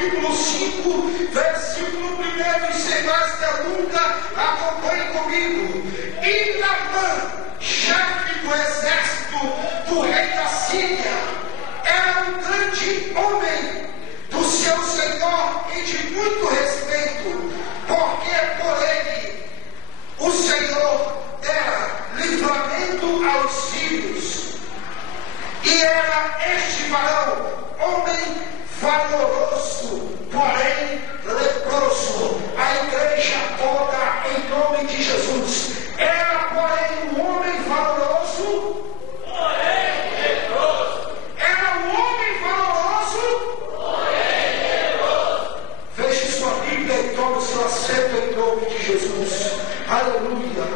capítulo 5, versículo 1, e sem mais delongas, acompanhe comigo. E Naamã, chefe do exército do rei da Síria, era um grande homem do seu senhor e de muito respeito, porque por ele o Senhor dera livramento aos sírios. E era este varão homem valoroso, porém leproso. A igreja toda em nome de Jesus. Era, porém, um homem valoroso, porém leproso. Era um homem valoroso, porém leproso. Feche sua Bíblia e tome seu assento em nome de Jesus. Aleluia.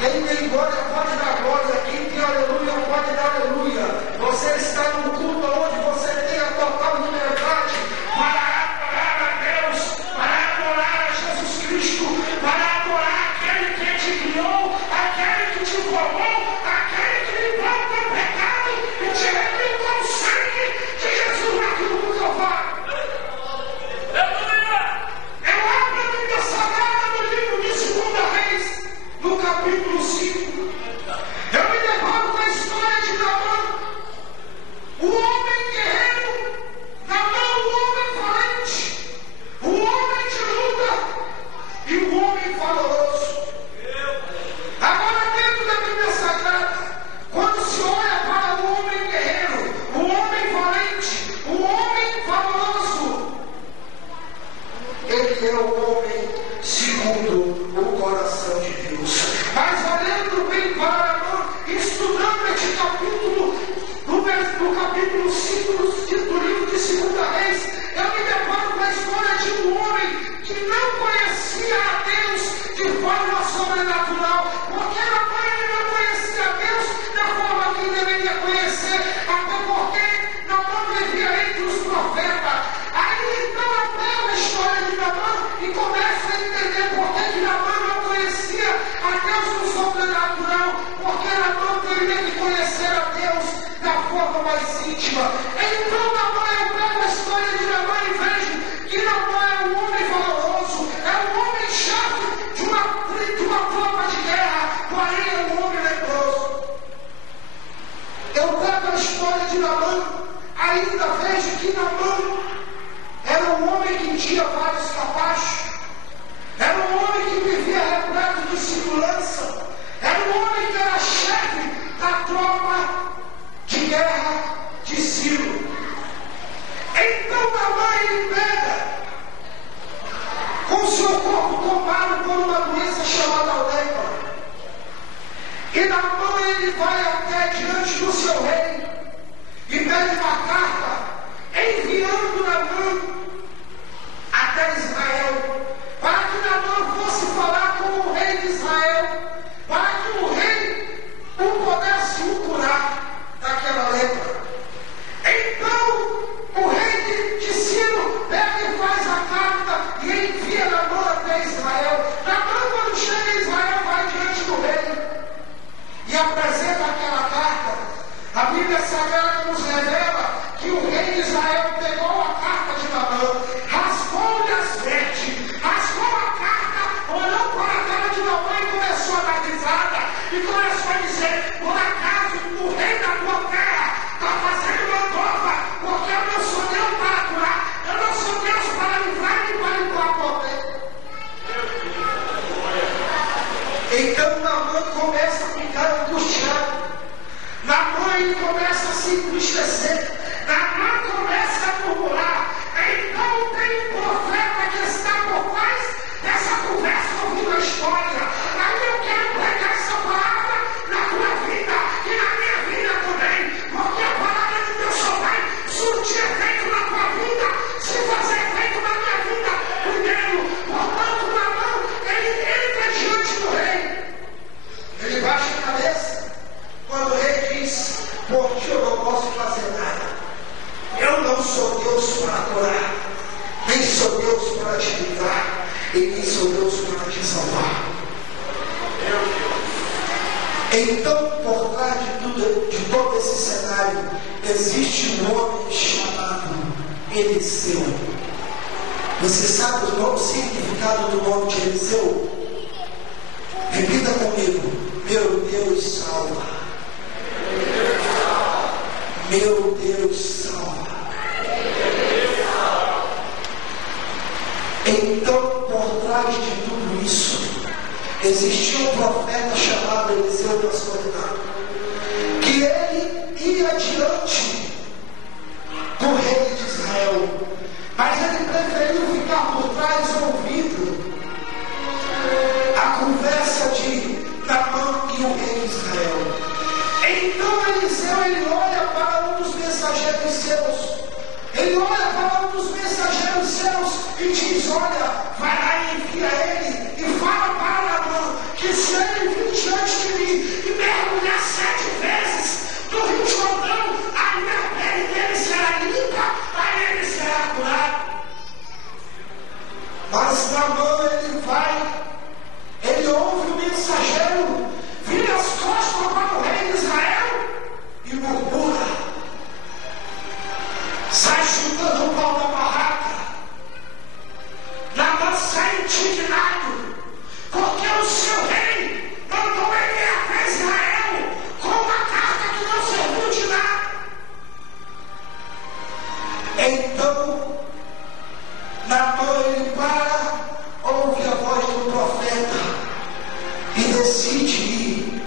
Quem tem glória pode dar glória. Quem tem aleluia pode dar aleluia. Você está num culto onde você tem a total liberdade para adorar a Deus, para adorar a Jesus Cristo, para adorar aquele que te criou, aquele que te formou, aquele que livrou o teu pecado e te redimiu com o sangue de Jesus na cruz do Calvário. Eu abro a Bíblia Sagrada no livro de 2 Reis, no capítulo 5. Eu me deparo com a história de Naamã, o homem guerreiro, Naamã, o homem valente, o homem de luta e o homem valoroso. Agora, dentro da Bíblia Sagrada, quando se olha para o homem guerreiro, o homem valente, o homem valoroso, ele é o homem segundo o coração de Deus. Mas olhando bem para Naamã, estudando este capítulo, no capítulo 5 do livro de 2 Reis, eu me deparo com a história de um homem que não conhecia a Deus de forma sobrenatural, porque Naamã ele não conhecia a Deus da forma que deveria conhecer, até porque Naamã vivia entre os profetas. Aí então eu pego a história de Naamã e começo a entender por que Naamã não conhecia a Deus no sobrenatural, porque Naamã teria que conhecer a Deus da forma mais íntima. Então Naamã, eu pego a história de Naamã e vejo que Naamã é um homem valoroso, é um homem chefe de uma tropa de guerra, porém é um homem leproso. Eu pego a história de Naamã, ainda vejo que Naamã era um homem que tinha vários capachos, era um homem que vivia repleto de segurança, era um homem que era chefe da tropa de guerra de Ciro. Então Naamã ele pega com seu corpo tomado por uma doença chamada lepra. E Naamã ele vai até diante do seu rei e pede uma carta enviando Naamã até Israel, para que Naamã fosse falar com o rei de Israel, para que o rei o pudesse o curar daquela lepra. Então o rei de Ciro pega e faz a carta e envia Naamã até Israel. Naamã, quando chega em Israel, vai diante do rei e apresenta aquela carta. A Bíblia Sagrada nos revela que o rei de Israel pegou a carta de Naamã, rasgou-lhe as vestes, rasgou a carta, olhou para a cara de Naamã e começou a dar risada e começou a dizer: por acaso o rei da tua terra está fazendo uma prova, porque eu não sou Deus para curar, eu não sou Deus para livrar e para limpar poder. Então Naamã começa a ficar angustiado. Naamã ele começa a se entristecer. Naamã começa a murmurar. Então tem um profeta que está por trás dessa conversa ouvindo a história. Aí eu quero pregar essa palavra na tua vida e na minha vida também, porque a palavra de Deus só vai surtir efeito na tua vida se fazer efeito na minha vida primeiro. Portanto, Naamã ele entra diante do rei. Ele baixa a cabeça quando o rei diz: por ti eu não posso fazer nada. Eu não sou Deus para curar, nem sou Deus para te livrar, e nem sou Deus para te salvar. Então, por trás de todo esse cenário, existe um homem chamado Eliseu. Você sabe o significado do nome de Eliseu? Repita comigo: meu Deus salva. Meu Deus salva. Então, por trás de tudo isso, existia um profeta chamado Eliseu Transformado, que ele ia adiante do rei de Israel, mas ele preferiu ficar por trás ouvindo a conversa de Naamã e o rei de Israel. Então Eliseu, ele olha para um dos mensageiros seus, ele olha para um dos mensageiros seus e diz: olha, vai lá e envia ele e fala para Naamã que se ele vir diante de mim e mergulhar 7 vezes no Rio Jordão, a minha pele dele será limpa, aí ele será curado. Mas Naamã, ele vai, ele ouve o mensageiro, vira as costas para o rei de Israel e murmura, sai chutando o pau da barraca. Naamã sai indignado, porque o seu rei mandou ele ir até Israel com uma carta que não serviu de nada. Então Naamã, ele para, ouve a voz do profeta e decide ir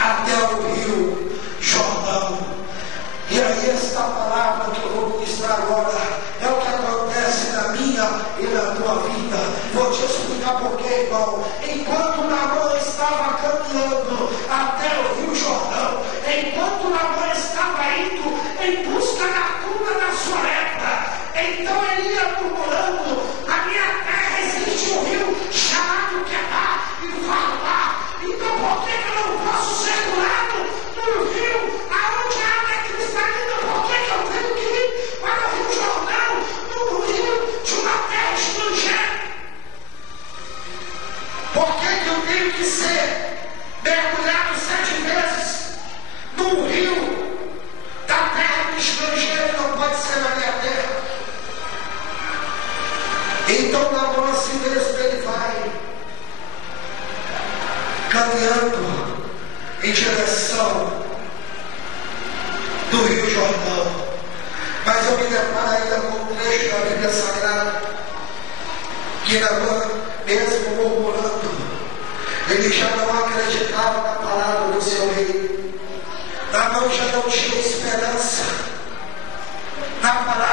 até o rio Jordão. E aí esta palavra que eu vou ministrar agora é o que acontece na minha e na tua vida. Vou te explicar por quê, irmão. Enquanto Naamã estava caminhando até o rio Jordão, enquanto Naamã estava indo em busca da cura da sua lepra, então ele ia murmurando: na minha terra existe um rio chamado Quebar e Farpá. Então por que eu não posso ser curado no rio aonde a água é cristalina? Por que eu tenho que ir para o Rio Jordão, no rio de uma terra estrangeira? Por que eu tenho que ser mergulhado 7 vezes no rio da terra do estrangeiro e não pode ser na minha terra? Então Naamã, assim mesmo, ele vai caminhando em direção do Rio Jordão. Mas eu me deparo ainda com um trecho da Bíblia Sagrada que Naamã, mesmo murmurando, ele já não acreditava na palavra do seu rei. Naamã já não tinha esperança na palavra